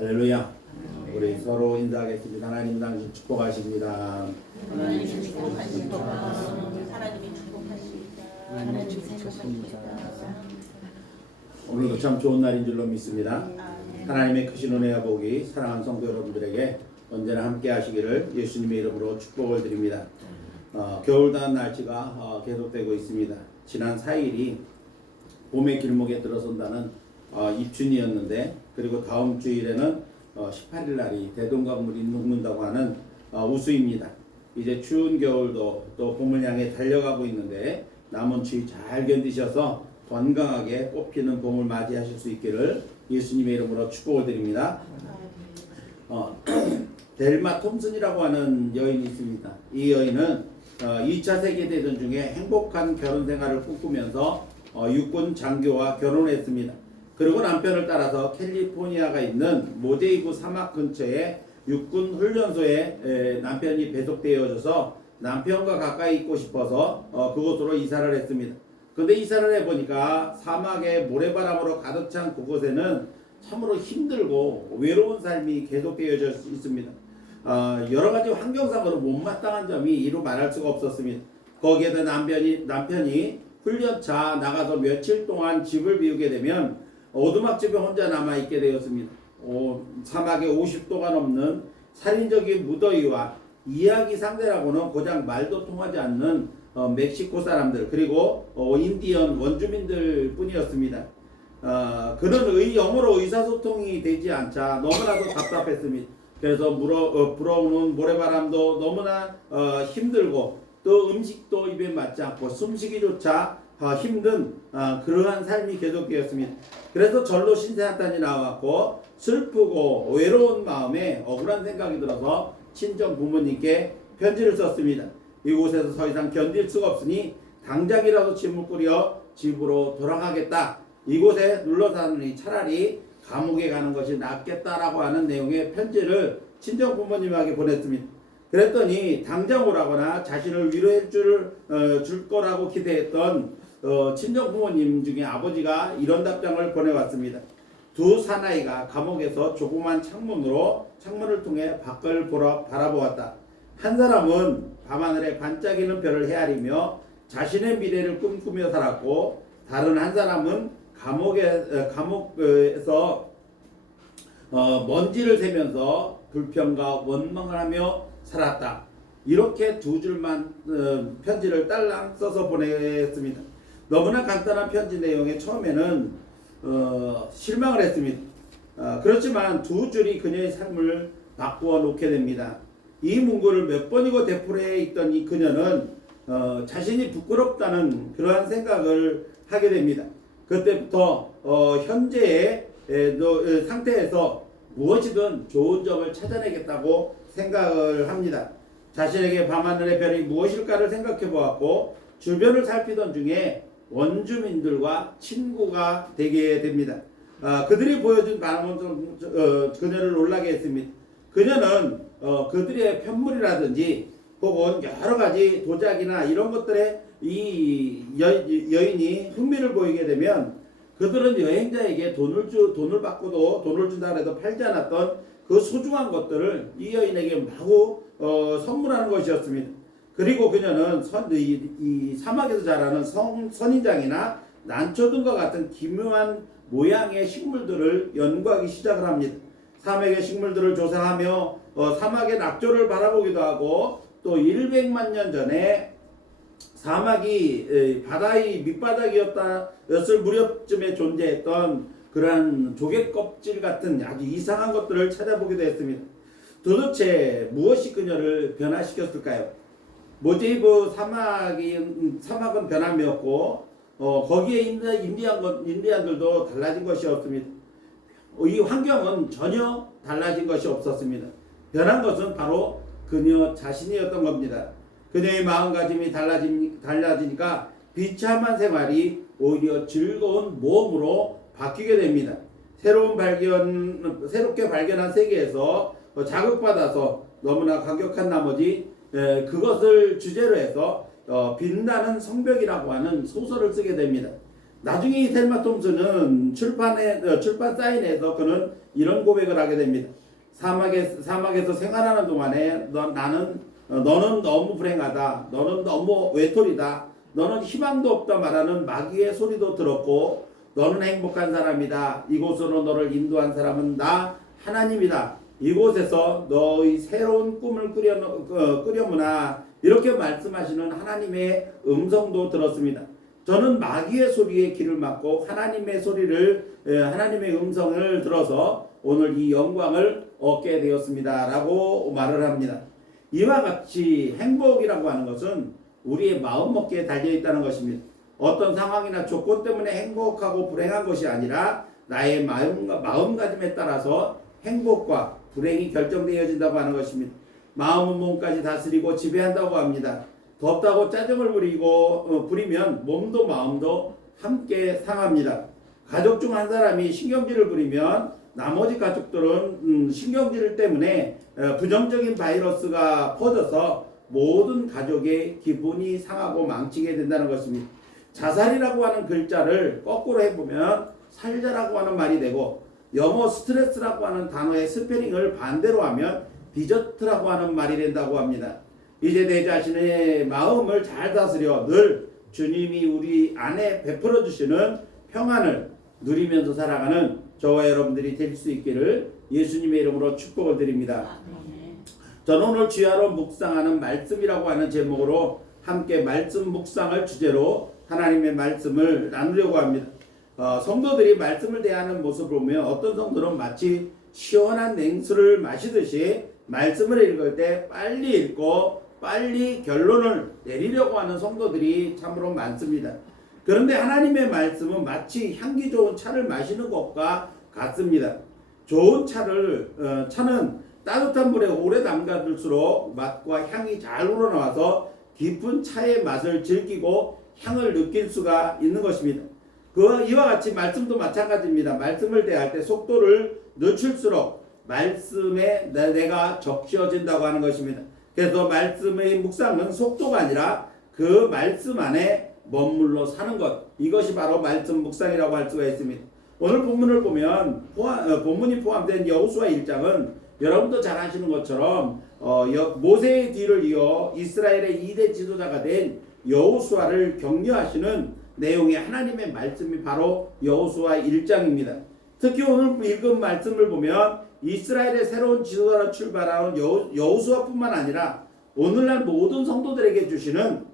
할렐루야. 우리 서로 인사하겠습니다. 하나님 당신 축복하십니다. 하나님이 축복하십니다. 하나님이 축복하십니다. 하나님이 축복하십니다. 오늘도 참 좋은 날인 줄로 믿습니다. 하나님의 크신 은혜와 복이 사랑하는 성도 여러분들에게 언제나 함께 하시기를 예수님의 이름으로 축복을 드립니다. 겨울다운 날씨가 계속되고 있습니다. 지난 4일이 봄의 길목에 들어선다는 입춘이었는데, 그리고 다음 주일에는 18일 날이 대동강물이 녹는다고 하는 우수입니다. 이제 추운 겨울도 또 봄을 향해 달려가고 있는데, 남은 추위 잘 견디셔서 건강하게 꽃피는 봄을 맞이하실 수 있기를 예수님의 이름으로 축복을 드립니다. 델마 톰슨이라고 하는 여인이 있습니다. 이 여인은 2차 세계대전 중에 행복한 결혼 생활을 꿈꾸면서 육군 장교와 결혼했습니다. 그리고 남편을 따라서 캘리포니아가 있는 모제이브 사막 근처에 육군 훈련소에 남편이 배속되어져서 남편과 가까이 있고 싶어서 그곳으로 이사를 했습니다. 근데 이사를 해보니까 사막의 모래바람으로 가득 찬 그곳에는 참으로 힘들고 외로운 삶이 계속되어져 있습니다. 여러 가지 환경상으로 못마땅한 점이 이루 말할 수가 없었습니다. 거기에다 남편이 훈련차 나가서 며칠 동안 집을 비우게 되면 오두막집에 혼자 남아있게 되었습니다. 사막에 50도가 넘는 살인적인 무더위와 이야기 상대라고는 고작 말도 통하지 않는 멕시코 사람들, 그리고 인디언 원주민들 뿐이었습니다. 그는 영어로 의사소통이 되지 않자 너무나도 답답했습니다. 그래서 불어오는 모래바람도 너무나 힘들고, 또 음식도 입에 맞지 않고 숨쉬기조차 힘든 그러한 삶이 계속되었습니다. 그래서 절로 신세한탄이 나왔고, 슬프고 외로운 마음에 억울한 생각이 들어서 친정 부모님께 편지를 썼습니다. 이곳에서 더 이상 견딜 수가 없으니 당장이라도 짐을 꾸려 집으로 돌아가겠다. 이곳에 눌러 사느니 차라리 감옥에 가는 것이 낫겠다라고 하는 내용의 편지를 친정 부모님에게 보냈습니다. 그랬더니 당장 오라거나 자신을 위로해 줄 거라고 기대했던 친정 부모님 중에 아버지가 이런 답장을 보내왔습니다. 두 사나이가 감옥에서 조그만 창문을 통해 밖을 바라보았다. 한 사람은 밤하늘에 반짝이는 별을 헤아리며 자신의 미래를 꿈꾸며 살았고, 다른 한 사람은 감옥에서 먼지를 세면서 불평과 원망을 하며 살았다. 이렇게 두 줄만 편지를 딸랑 써서 보냈습니다. 너무나 간단한 편지 내용에 처음에는 실망을 했습니다. 그렇지만 두 줄이 그녀의 삶을 바꾸어 놓게 됩니다. 이 문구를 몇 번이고 되풀이해 있던 이 그녀는 자신이 부끄럽다는 그러한 생각을 하게 됩니다. 그때부터 현재의 상태에서 무엇이든 좋은 점을 찾아내겠다고 생각을 합니다. 자신에게 밤하늘의 별이 무엇일까를 생각해 보았고, 주변을 살피던 중에 원주민들과 친구가 되게 됩니다. 그들이 보여준 반응은 그녀를 놀라게 했습니다. 그녀는 그들의 편물이라든지 혹은 여러 가지 도자기나 이런 것들에 이 여인이 흥미를 보이게 되면, 그들은 여행자에게 돈을 받고도 돈을 준다 해도 팔지 않았던 그 소중한 것들을 이 여인에게 마구 선물하는 것이었습니다. 그리고 그녀는 이 사막에서 자라는 선인장이나 난초 등과 같은 기묘한 모양의 식물들을 연구하기 시작을 합니다. 사막의 식물들을 조사하며 사막의 낙조를 바라보기도 하고, 또 100만 년 전에 사막이 바다의 밑바닥이었을 무렵쯤에 존재했던 그러한 조개 껍질 같은 아주 이상한 것들을 찾아보기도 했습니다. 도대체 무엇이 그녀를 변화시켰을까요? 모제이브 사막은 변함이었고, 거기에 있는 인디안들도 달라진 것이 없습니다. 이 환경은 전혀 달라진 것이 없었습니다. 변한 것은 바로 그녀 자신이었던 겁니다. 그녀의 마음가짐이 달라지니까 비참한 생활이 오히려 즐거운 모험으로 바뀌게 됩니다. 새롭게 발견한 세계에서 자극받아서 너무나 감격한 나머지 그것을 주제로 해서 빛나는 성벽이라고 하는 소설을 쓰게 됩니다. 나중에 이 텔마 톰슨은 출판 사인에서 그는 이런 고백을 하게 됩니다. 사막에서 생활하는 동안에 너는 너무 불행하다. 너는 너무 외톨이다. 너는 희망도 없다 말하는 마귀의 소리도 들었고 너는 행복한 사람이다. 이곳으로 너를 인도한 사람은 나 하나님이다. 이곳에서 너의 새로운 꿈을 꾸려무나 이렇게 말씀하시는 하나님의 음성도 들었습니다. 저는 마귀의 소리에 귀를 막고 하나님의 음성을 들어서 오늘 이 영광을 얻게 되었습니다. 라고 말을 합니다. 이와 같이 행복이라고 하는 것은 우리의 마음먹기에 달려있다는 것입니다. 어떤 상황이나 조건 때문에 행복하고 불행한 것이 아니라 나의 마음가짐에 따라서 행복과 불행이 결정되어진다고 하는 것입니다. 마음은 몸까지 다스리고 지배한다고 합니다. 덥다고 짜증을 부리면 몸도 마음도 함께 상합니다. 가족 중 한 사람이 신경질을 부리면 나머지 가족들은 신경질 때문에 부정적인 바이러스가 퍼져서 모든 가족의 기분이 상하고 망치게 된다는 것입니다. 자살이라고 하는 글자를 거꾸로 해보면 살자라고 하는 말이 되고 영어 스트레스라고 하는 단어의 스페링을 반대로 하면 디저트라고 하는 말이 된다고 합니다. 이제 내 자신의 마음을 잘 다스려 늘 주님이 우리 안에 베풀어 주시는 평안을 누리면서 살아가는 저와 여러분들이 될 수 있기를 예수님의 이름으로 축복을 드립니다. 저는 오늘 주야로 묵상하는 말씀이라고 하는 제목으로 함께 말씀 묵상을 주제로 하나님의 말씀을 나누려고 합니다. 성도들이 말씀을 대하는 모습을 보면 어떤 성도는 마치 시원한 냉수를 마시듯이 말씀을 읽을 때 빨리 읽고 빨리 결론을 내리려고 하는 성도들이 참으로 많습니다. 그런데 하나님의 말씀은 마치 향기 좋은 차를 마시는 것과 같습니다. 좋은 차는 따뜻한 물에 오래 담가둘수록 맛과 향이 잘 우러나와서 깊은 차의 맛을 즐기고 향을 느낄 수가 있는 것입니다. 이와 같이 말씀도 마찬가지입니다. 말씀을 대할 때 속도를 늦출수록 말씀에 내가 적셔진다고 하는 것입니다. 그래서 말씀의 묵상은 속도가 아니라 그 말씀 안에 머물러 사는 것, 이것이 바로 말씀 묵상이라고 할 수가 있습니다. 오늘 본문을 보면 본문이 포함된 여호수아 1장은 여러분도 잘 아시는 것처럼 모세의 뒤를 이어 이스라엘의 2대 지도자가 된 여호수아를 격려하시는 내용의 하나님의 말씀이 바로 여호수아 1장입니다. 특히 오늘 읽은 말씀을 보면 이스라엘의 새로운 지도자로 출발하는 여호수아뿐만 아니라 오늘날 모든 성도들에게 주시는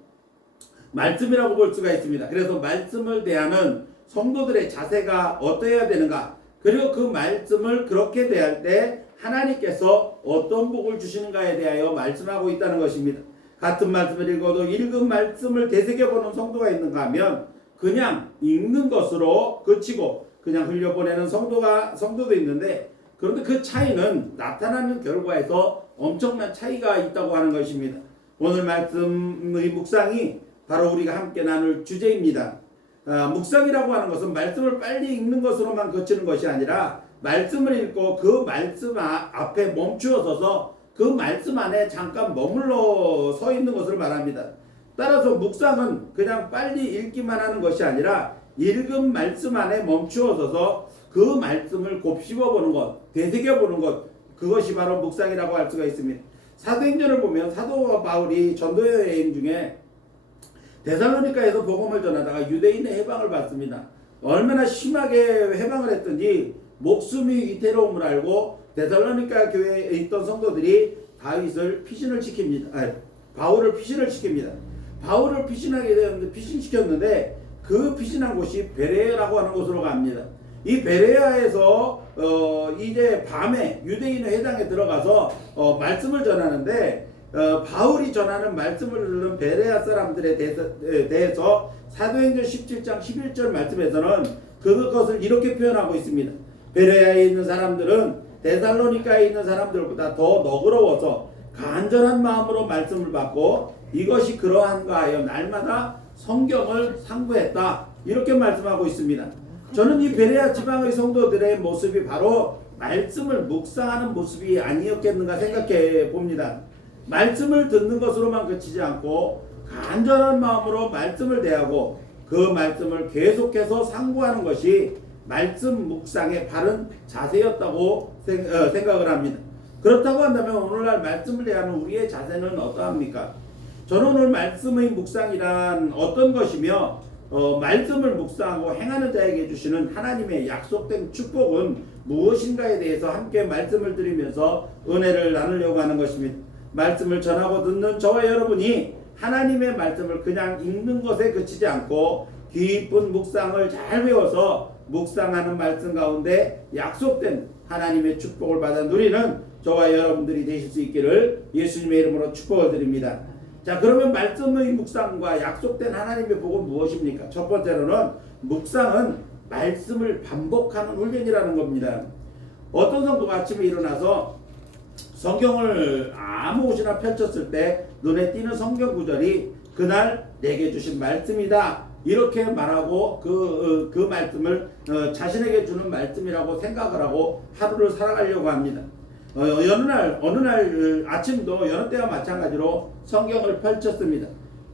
말씀이라고 볼 수가 있습니다. 그래서 말씀을 대하는 성도들의 자세가 어떠해야 되는가, 그리고 그 말씀을 그렇게 대할 때 하나님께서 어떤 복을 주시는가에 대하여 말씀하고 있다는 것입니다. 같은 말씀을 읽어도 읽은 말씀을 되새겨보는 성도가 있는가 하면 그냥 읽는 것으로 그치고 그냥 흘려보내는 성도도 있는데, 그런데 그 차이는 나타나는 결과에서 엄청난 차이가 있다고 하는 것입니다. 오늘 말씀의 묵상이 바로 우리가 함께 나눌 주제입니다. 묵상이라고 하는 것은 말씀을 빨리 읽는 것으로만 그치는 것이 아니라 말씀을 읽고 그 말씀 앞에 멈추어 서서 그 말씀 안에 잠깐 머물러 서 있는 것을 말합니다. 따라서 묵상은 그냥 빨리 읽기만 하는 것이 아니라 읽은 말씀 안에 멈추어 서서 그 말씀을 곱씹어 보는 것, 되새겨 보는 것, 그것이 바로 묵상이라고 할 수가 있습니다. 사도행전을 보면 사도 바울이 전도 여행 중에 데살로니가에서 복음을 전하다가 유대인의 해방을 받습니다. 얼마나 심하게 해방을 했든지 목숨이 위태로움을 알고 데살로니가 교회에 있던 성도들이 바울을 피신을 시킵니다. 바울을 피신하게 되었는데 피신시켰는데 그 피신한 곳이 베레아라고 하는 곳으로 갑니다. 이 베레아에서 이제 밤에 유대인의 회당에 들어가서 말씀을 전하는데 바울이 전하는 말씀을 들은 베레아 사람들에 대해서 사도행전 17장 11절 말씀에서는 그것을 이렇게 표현하고 있습니다. 베레아에 있는 사람들은 데살로니가에 있는 사람들보다 더 너그러워서 간절한 마음으로 말씀을 받고 이것이 그러한가 하여 날마다 성경을 상고했다, 이렇게 말씀하고 있습니다. 저는 이 베레아 지방의 성도들의 모습이 바로 말씀을 묵상하는 모습이 아니었겠는가 생각해 봅니다. 말씀을 듣는 것으로만 그치지 않고 간절한 마음으로 말씀을 대하고 그 말씀을 계속해서 상고하는 것이 말씀 묵상의 바른 자세였다고 생각을 합니다. 그렇다고 한다면 오늘날 말씀을 대하는 우리의 자세는 어떠합니까? 저는 오늘 말씀의 묵상이란 어떤 것이며 말씀을 묵상하고 행하는 자에게 주시는 하나님의 약속된 축복은 무엇인가에 대해서 함께 말씀을 드리면서 은혜를 나누려고 하는 것입니다. 말씀을 전하고 듣는 저와 여러분이 하나님의 말씀을 그냥 읽는 것에 그치지 않고 깊은 묵상을 잘 배워서 묵상하는 말씀 가운데 약속된 하나님의 축복을 받아 누리는 저와 여러분들이 되실 수 있기를 예수님의 이름으로 축복을 드립니다. 자, 그러면 말씀의 묵상과 약속된 하나님의 복은 무엇입니까? 첫 번째로는 묵상은 말씀을 반복하는 훈련이라는 겁니다. 어떤 성도가 아침에 일어나서 성경을 아무 곳이나 펼쳤을 때 눈에 띄는 성경 구절이 그날 내게 주신 말씀이다, 이렇게 말하고 그 말씀을 자신에게 주는 말씀이라고 생각을 하고 하루를 살아가려고 합니다. 어느 날 아침도 여느 때와 마찬가지로 성경을 펼쳤습니다.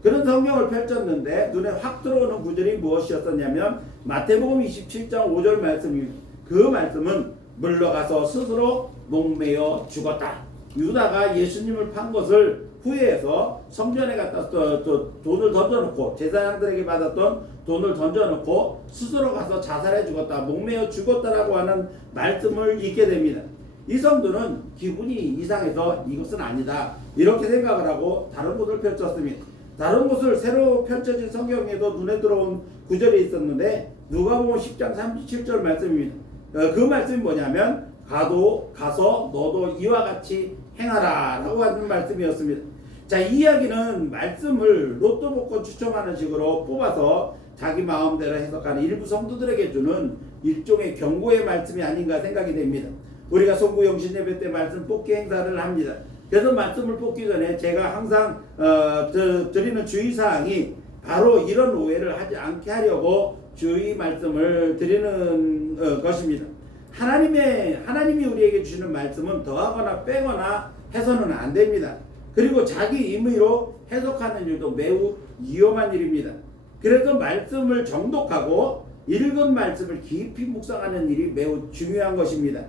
그런 성경을 펼쳤는데 눈에 확 들어오는 구절이 무엇이었었냐면 마태복음 27장 5절 말씀입니다. 그 말씀은 물러가서 스스로 목매어 죽었다. 유다가 예수님을 판 것을 후회해서 성전에 갖다 돈을 던져놓고 제사장들에게 받았던 돈을 던져놓고 스스로 가서 자살해 죽었다, 목매어 죽었다라고 하는 말씀을 읽게 됩니다. 이 성도는 기분이 이상해서 이것은 아니다 이렇게 생각을 하고 다른 곳을 펼쳤습니다. 다른 곳을 새로 펼쳐진 성경에도 눈에 들어온 구절이 있었는데 누가복음 10장 37절 말씀입니다. 그 말씀이 뭐냐면 가서 너도 이와 같이 행하라 라고 하는 말씀이었습니다. 자, 이 이야기는 말씀을 로또 복권 추첨하는 식으로 뽑아서 자기 마음대로 해석하는 일부 성도들에게 주는 일종의 경고의 말씀이 아닌가 생각이 됩니다. 우리가 송구 영신 예배 때 말씀 뽑기 행사를 합니다. 그래서 말씀을 뽑기 전에 제가 항상 드리는 주의사항이 바로 이런 오해를 하지 않게 하려고 주의 말씀을 드리는 것입니다. 하나님이 우리에게 주시는 말씀은 더하거나 빼거나 해서는 안 됩니다. 그리고 자기 임의로 해석하는 일도 매우 위험한 일입니다. 그래서 말씀을 정독하고 읽은 말씀을 깊이 묵상하는 일이 매우 중요한 것입니다.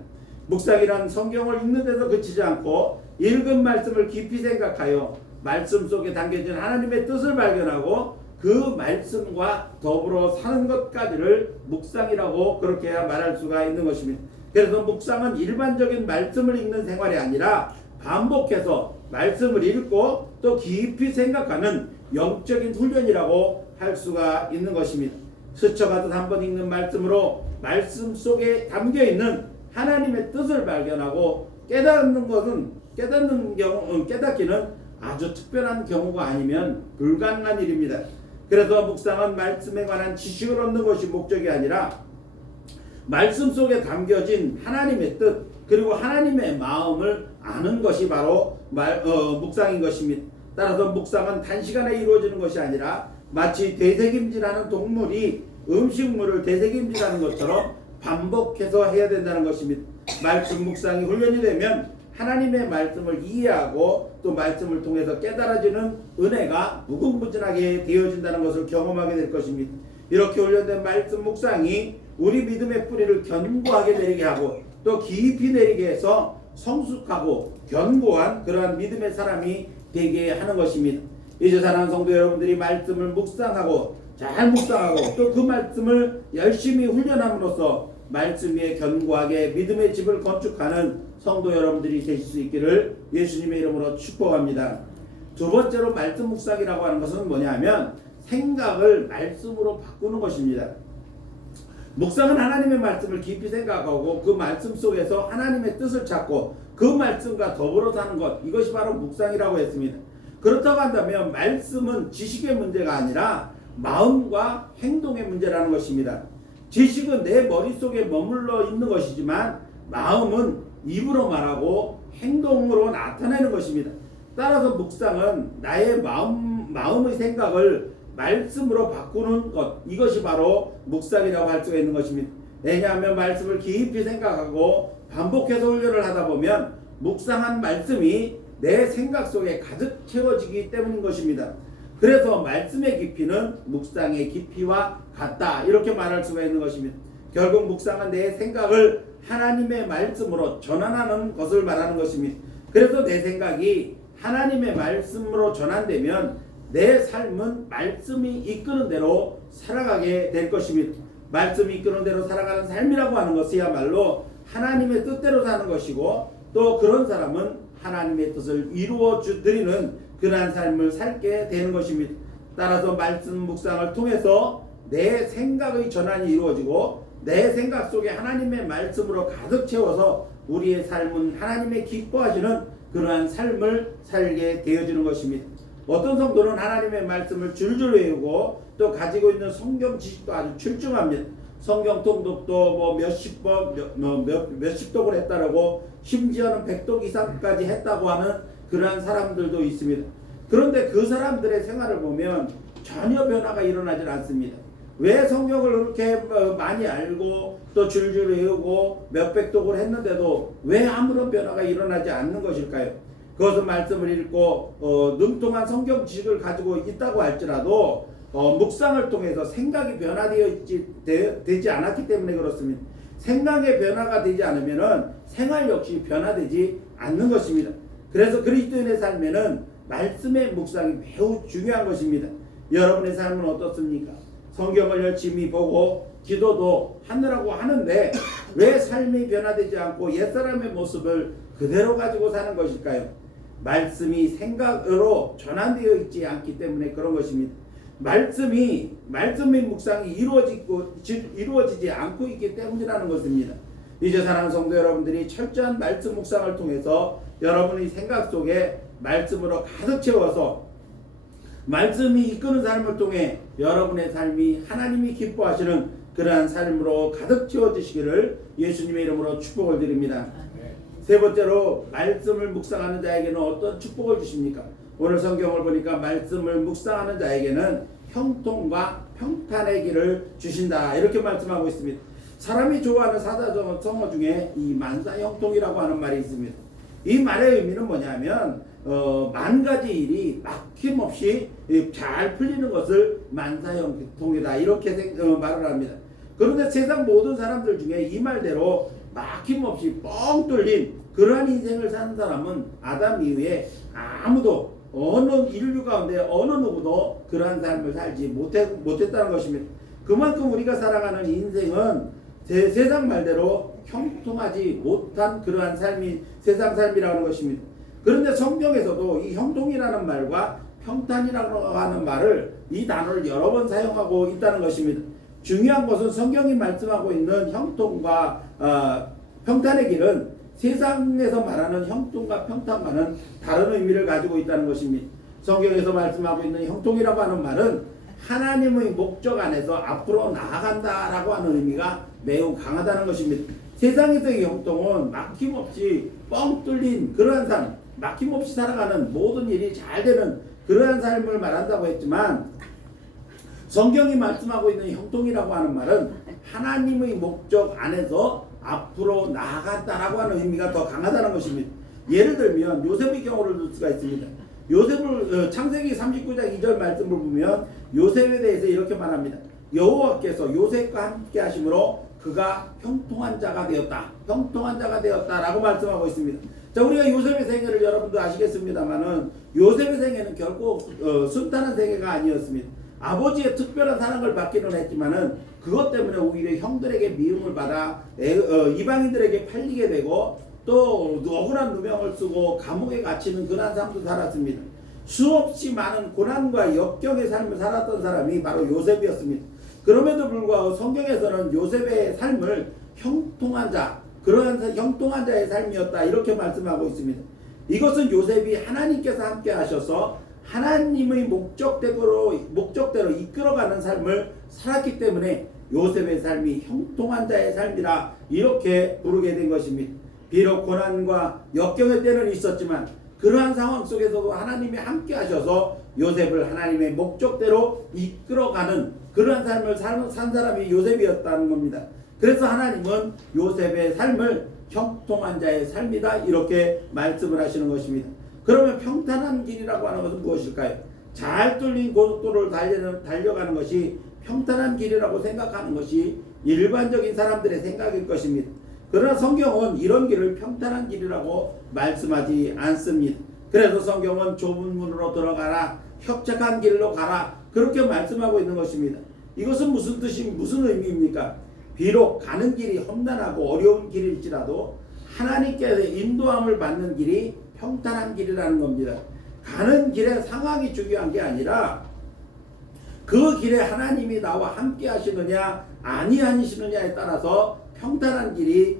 묵상이란 성경을 읽는 데서 그치지 않고 읽은 말씀을 깊이 생각하여 말씀 속에 담겨진 하나님의 뜻을 발견하고 그 말씀과 더불어 사는 것까지를 묵상이라고 그렇게 말할 수가 있는 것입니다. 그래서 묵상은 일반적인 말씀을 읽는 생활이 아니라 반복해서 말씀을 읽고 또 깊이 생각하는 영적인 훈련이라고 할 수가 있는 것입니다. 스쳐가듯 한번 읽는 말씀으로 말씀 속에 담겨있는 하나님의 뜻을 발견하고 깨닫기는 아주 특별한 경우가 아니면 불가능한 일입니다. 그래서 묵상은 말씀에 관한 지식을 얻는 것이 목적이 아니라 말씀 속에 담겨진 하나님의 뜻 그리고 하나님의 마음을 아는 것이 바로 묵상인 것입니다. 따라서 묵상은 단시간에 이루어지는 것이 아니라 마치 되새김질하는 동물이 음식물을 되새김질하는 것처럼 반복해서 해야 된다는 것입니다. 말씀 묵상이 훈련이 되면 하나님의 말씀을 이해하고 또 말씀을 통해서 깨달아지는 은혜가 무궁무진하게 되어진다는 것을 경험하게 될 것입니다. 이렇게 훈련된 말씀 묵상이 우리 믿음의 뿌리를 견고하게 내리게 하고 또 깊이 내리게 해서 성숙하고 견고한 그러한 믿음의 사람이 되게 하는 것입니다. 이제 사랑하는 성도 여러분들이 말씀을 묵상하고 잘 묵상하고 또 그 말씀을 열심히 훈련함으로써 말씀 위에 견고하게 믿음의 집을 건축하는 성도 여러분들이 되실 수 있기를 예수님의 이름으로 축복합니다. 두 번째로 말씀 묵상이라고 하는 것은 뭐냐면 생각을 말씀으로 바꾸는 것입니다. 묵상은 하나님의 말씀을 깊이 생각하고 그 말씀 속에서 하나님의 뜻을 찾고 그 말씀과 더불어 사는 것, 이것이 바로 묵상이라고 했습니다. 그렇다고 한다면 말씀은 지식의 문제가 아니라 마음과 행동의 문제라는 것입니다. 지식은 내 머릿속에 머물러 있는 것이지만 마음은 입으로 말하고 행동으로 나타내는 것입니다. 따라서 묵상은 나의 마음의 생각을 말씀으로 바꾸는 것, 이것이 바로 묵상이라고 할 수가 있는 것입니다. 왜냐하면 말씀을 깊이 생각하고 반복해서 훈련을 하다 보면 묵상한 말씀이 내 생각 속에 가득 채워지기 때문인 것입니다. 그래서 말씀의 깊이는 묵상의 깊이와 같다 이렇게 말할 수가 있는 것입니다. 결국 묵상은 내 생각을 하나님의 말씀으로 전환하는 것을 말하는 것입니다. 그래서 내 생각이 하나님의 말씀으로 전환되면 내 삶은 말씀이 이끄는 대로 살아가게 될 것입니다. 말씀이 이끄는 대로 살아가는 삶이라고 하는 것이야말로 하나님의 뜻대로 사는 것이고, 또 그런 사람은 하나님의 뜻을 이루어 드리는 그러한 삶을 살게 되는 것입니다. 따라서 말씀 묵상을 통해서 내 생각의 전환이 이루어지고 내 생각 속에 하나님의 말씀으로 가득 채워서 우리의 삶은 하나님의 기뻐하시는 그러한 삶을 살게 되어지는 것입니다. 어떤 성도는 하나님의 말씀을 줄줄 외우고 또 가지고 있는 성경 지식도 아주 출중합니다. 성경 통독도 뭐 몇십 독을 했다라고, 심지어는 100독 이상까지 했다고 하는 그러한 사람들도 있습니다. 그런데 그 사람들의 생활을 보면 전혀 변화가 일어나질 않습니다. 왜 성경을 그렇게 많이 알고 또 줄줄 외우고 몇백 독을 했는데도 왜 아무런 변화가 일어나지 않는 것일까요? 그것은 말씀을 읽고 능통한 성경 지식을 가지고 있다고 할지라도 묵상을 통해서 생각이 되지 않았기 때문에 그렇습니다. 생각의 변화가 되지 않으면 생활 역시 변화되지 않는 것입니다. 그래서 그리스도인의 삶에는 말씀의 묵상이 매우 중요한 것입니다. 여러분의 삶은 어떻습니까? 성경을 열심히 보고 기도도 하느라고 하는데 왜 삶이 변화되지 않고 옛사람의 모습을 그대로 가지고 사는 것일까요? 말씀이 생각으로 전환되어 있지 않기 때문에 그런 것입니다. 말씀의 묵상이 이루어지지 않고 있기 때문이라는 것입니다. 이제 사랑하는 성도 여러분들이 철저한 말씀 묵상을 통해서 여러분의 생각 속에 말씀으로 가득 채워서 말씀이 이끄는 삶을 통해 여러분의 삶이 하나님이 기뻐하시는 그러한 삶으로 가득 채워지시기를 예수님의 이름으로 축복을 드립니다. 세 번째로, 말씀을 묵상하는 자에게는 어떤 축복을 주십니까? 오늘 성경을 보니까 말씀을 묵상하는 자에게는 형통과 평탄의 길을 주신다 이렇게 말씀하고 있습니다. 사람이 좋아하는 사자성어 중에 이 만사형통이라고 하는 말이 있습니다. 이 말의 의미는 뭐냐면 만 가지 일이 막힘없이 잘 풀리는 것을 만사형통이다 이렇게 말을 합니다. 그런데 세상 모든 사람들 중에 이 말대로 막힘없이 뻥 뚫린 그러한 인생을 사는 사람은 아담 이후에 아무도 어느 인류 가운데 어느 누구도 그러한 삶을 살지 못했다는 것입니다. 그만큼 우리가 살아가는 인생은 세상 말대로 형통하지 못한 그러한 삶이 세상 삶이라는 것입니다. 그런데 성경에서도 이 형통이라는 말과 평탄이라고 하는 말을, 이 단어를 여러 번 사용하고 있다는 것입니다. 중요한 것은 성경이 말씀하고 있는 형통과 평탄의 길은 세상에서 말하는 형통과 평탄과는 다른 의미를 가지고 있다는 것입니다. 성경에서 말씀하고 있는 형통이라고 하는 말은 하나님의 목적 안에서 앞으로 나아간다라고 하는 의미가 매우 강하다는 것입니다. 세상에서의 형통은 막힘없이 뻥 뚫린 그러한 삶, 막힘없이 살아가는 모든 일이 잘 되는 그러한 삶을 말한다고 했지만, 성경이 말씀하고 있는 형통이라고 하는 말은 하나님의 목적 안에서 앞으로 나아간다라고 하는 의미가 더 강하다는 것입니다. 예를 들면 요셉의 경우를 들 수가 있습니다. 요셉을 창세기 39장 2절 말씀을 보면 요셉에 대해서 이렇게 말합니다. 여호와께서 요셉과 함께 하심으로 그가 형통한 자가 되었다. 형통한 자가 되었다라고 말씀하고 있습니다. 자, 우리가 요셉의 생애를 여러분도 아시겠습니다만은 요셉의 생애는 결코 순탄한 생애가 아니었습니다. 아버지의 특별한 사랑을 받기는 했지만은 그것 때문에 오히려 형들에게 미움을 받아 이방인들에게 팔리게 되고 또 억울한 누명을 쓰고 감옥에 갇히는 그런 삶도 살았습니다. 수없이 많은 고난과 역경의 삶을 살았던 사람이 바로 요셉이었습니다. 그럼에도 불구하고 성경에서는 요셉의 삶을 형통한 자, 그러한 형통한 자의 삶이었다 이렇게 말씀하고 있습니다. 이것은 요셉이 하나님께서 함께 하셔서 하나님의 목적대로 이끌어가는 삶을 살았기 때문에 요셉의 삶이 형통한 자의 삶이라 이렇게 부르게 된 것입니다. 비록 고난과 역경의 때는 있었지만 그러한 상황 속에서도 하나님이 함께 하셔서 요셉을 하나님의 목적대로 이끌어가는 그러한 삶을 산 사람이 요셉이었다는 겁니다. 그래서 하나님은 요셉의 삶을 형통한 자의 삶이다 이렇게 말씀을 하시는 것입니다. 그러면 평탄한 길이라고 하는 것은 무엇일까요? 잘 뚫린 고속도로를 달려가는 것이 평탄한 길이라고 생각하는 것이 일반적인 사람들의 생각일 것입니다. 그러나 성경은 이런 길을 평탄한 길이라고 말씀하지 않습니다. 그래서 성경은 좁은 문으로 들어가라, 협착한 길로 가라, 그렇게 말씀하고 있는 것입니다. 이것은 무슨 의미입니까? 비록 가는 길이 험난하고 어려운 길일지라도 하나님께서 인도함을 받는 길이 평탄한 길이라는 겁니다. 가는 길의 상황이 중요한 게 아니라 그 길에 하나님이 나와 함께 하시느냐 아니하시느냐에 따라서 평탄한 길이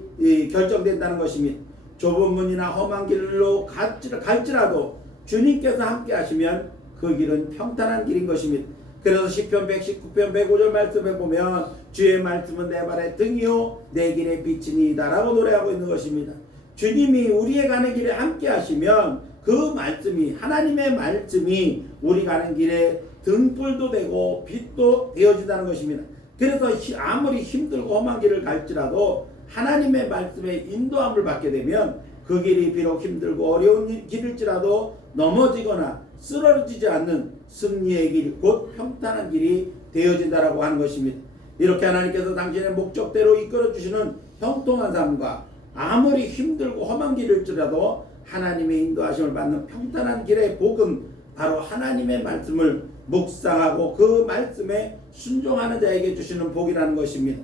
결정된다는 것입니다. 좁은 문이나 험한 길로 갈지라도 주님께서 함께 하시면 그 길은 평탄한 길인 것입니다. 그래서 시편 119편 105절 말씀에 보면 주의 말씀은 내 발의 등이요 내 길의 빛이니이다 라고 노래하고 있는 것입니다. 주님이 우리의 가는 길에 함께 하시면 그 말씀이, 하나님의 말씀이 우리 가는 길에 등불도 되고 빛도 되어진다는 것입니다. 그래서 아무리 힘들고 험한 길을 갈지라도 하나님의 말씀에 인도함을 받게 되면 그 길이 비록 힘들고 어려운 길일지라도 넘어지거나 쓰러지지 않는 승리의 길, 곧 평탄한 길이 되어진다라고 하는 것입니다. 이렇게 하나님께서 당신의 목적대로 이끌어주시는 형통한 삶과 아무리 힘들고 험한 길일지라도 하나님의 인도하심을 받는 평탄한 길의 복은 바로 하나님의 말씀을 묵상하고 그 말씀에 순종하는 자에게 주시는 복이라는 것입니다.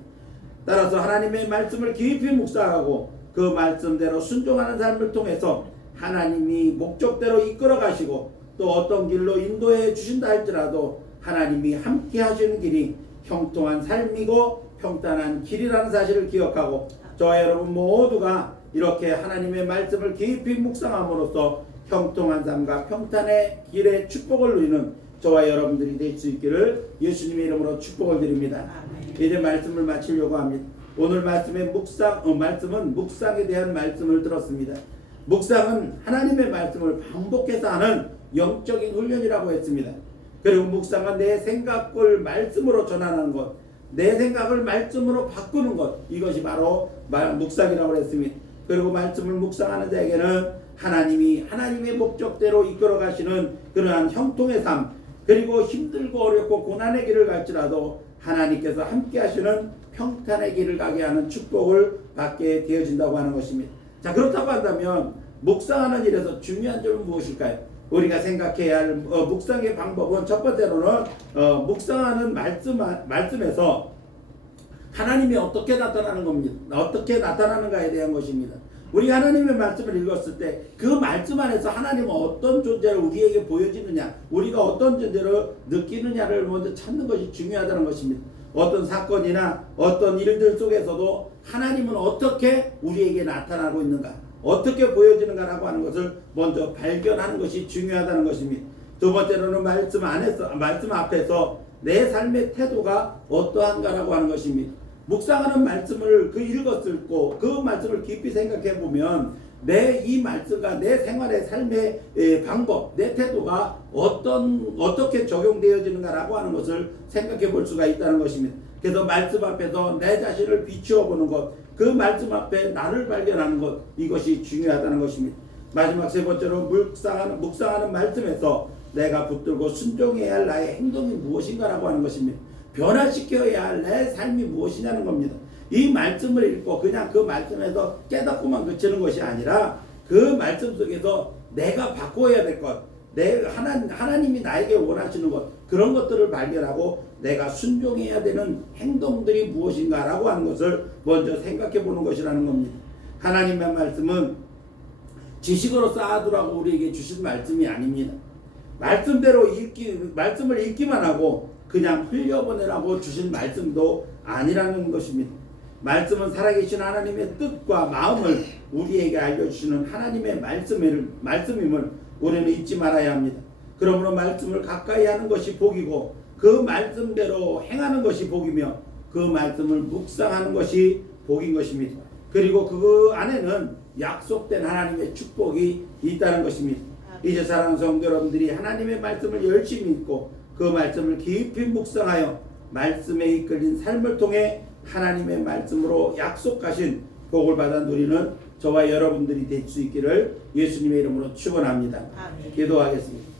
따라서 하나님의 말씀을 깊이 묵상하고 그 말씀대로 순종하는 삶을 통해서 하나님이 목적대로 이끌어 가시고 또 어떤 길로 인도해 주신다 할지라도 하나님이 함께 하시는 길이 형통한 삶이고 평탄한 길이라는 사실을 기억하고 저와 여러분 모두가 이렇게 하나님의 말씀을 깊이 묵상함으로써 형통한 삶과 평탄의 길의 축복을 누리는 저와 여러분들이 될 수 있기를 예수님의 이름으로 축복을 드립니다. 이제 말씀을 마치려고 합니다. 오늘 말씀은 묵상에 대한 말씀을 들었습니다. 묵상은 하나님의 말씀을 반복해서 하는 영적인 훈련이라고 했습니다. 그리고 묵상은 내 생각을 말씀으로 전환하는 것, 내 생각을 말씀으로 바꾸는 것, 이것이 바로 묵상이라고 했습니다. 그리고 말씀을 묵상하는 자에게는 하나님이 하나님의 목적대로 이끌어 가시는 그러한 형통의 삶, 그리고 힘들고 어렵고 고난의 길을 갈지라도 하나님께서 함께 하시는 평탄의 길을 가게 하는 축복을 받게 되어진다고 하는 것입니다. 자, 그렇다고 한다면 묵상하는 일에서 중요한 점은 무엇일까요? 우리가 생각해야 할 묵상의 방법은 첫 번째로는 묵상하는 말씀에서 하나님이 어떻게 나타나는 겁니다. 어떻게 나타나는가에 대한 것입니다. 우리가 하나님의 말씀을 읽었을 때 그 말씀 안에서 하나님은 어떤 존재를 우리에게 보여지느냐, 우리가 어떤 존재를 느끼느냐를 먼저 찾는 것이 중요하다는 것입니다. 어떤 사건이나 어떤 일들 속에서도 하나님은 어떻게 우리에게 나타나고 있는가, 어떻게 보여지는가라고 하는 것을 먼저 발견하는 것이 중요하다는 것입니다. 두 번째로는 말씀 앞에서 내 삶의 태도가 어떠한가라고 하는 것입니다. 묵상하는 말씀을 읽었을 때 그 말씀을 깊이 생각해 보면 내 이 말씀과 내 생활의 삶의 방법, 내 태도가 어떻게 적용되어지는가라고 하는 것을 생각해 볼 수가 있다는 것입니다. 그래서 말씀 앞에서 내 자신을 비추어 보는 것, 그 말씀 앞에 나를 발견하는 것, 이것이 중요하다는 것입니다. 마지막 세 번째로 묵상하는 말씀에서 내가 붙들고 순종해야 할 나의 행동이 무엇인가라고 하는 것입니다. 변화시켜야 할 내 삶이 무엇이냐는 겁니다. 이 말씀을 읽고 그냥 그 말씀에서 깨닫고만 그치는 것이 아니라 그 말씀 속에서 내가 바꿔야 될 것, 하나님이 나에게 원하시는 것, 그런 것들을 발견하고 내가 순종해야 되는 행동들이 무엇인가라고 하는 것을 먼저 생각해 보는 것이라는 겁니다. 하나님의 말씀은 지식으로 쌓아두라고 우리에게 주신 말씀이 아닙니다. 말씀을 읽기만 하고 그냥 흘려보내라고 주신 말씀도 아니라는 것입니다. 말씀은 살아계신 하나님의 뜻과 마음을 우리에게 알려주시는 하나님의 말씀임을 우리는 잊지 말아야 합니다. 그러므로 말씀을 가까이 하는 것이 복이고 그 말씀대로 행하는 것이 복이며 그 말씀을 묵상하는 것이 복인 것입니다. 그리고 그 안에는 약속된 하나님의 축복이 있다는 것입니다. 이제 사랑하는 성도 여러분들이 하나님의 말씀을 열심히 읽고 그 말씀을 깊이 묵상하여 말씀에 이끌린 삶을 통해 하나님의 말씀으로 약속하신 복을 받아 누리는 저와 여러분들이 될 수 있기를 예수님의 이름으로 축원합니다. 기도하겠습니다.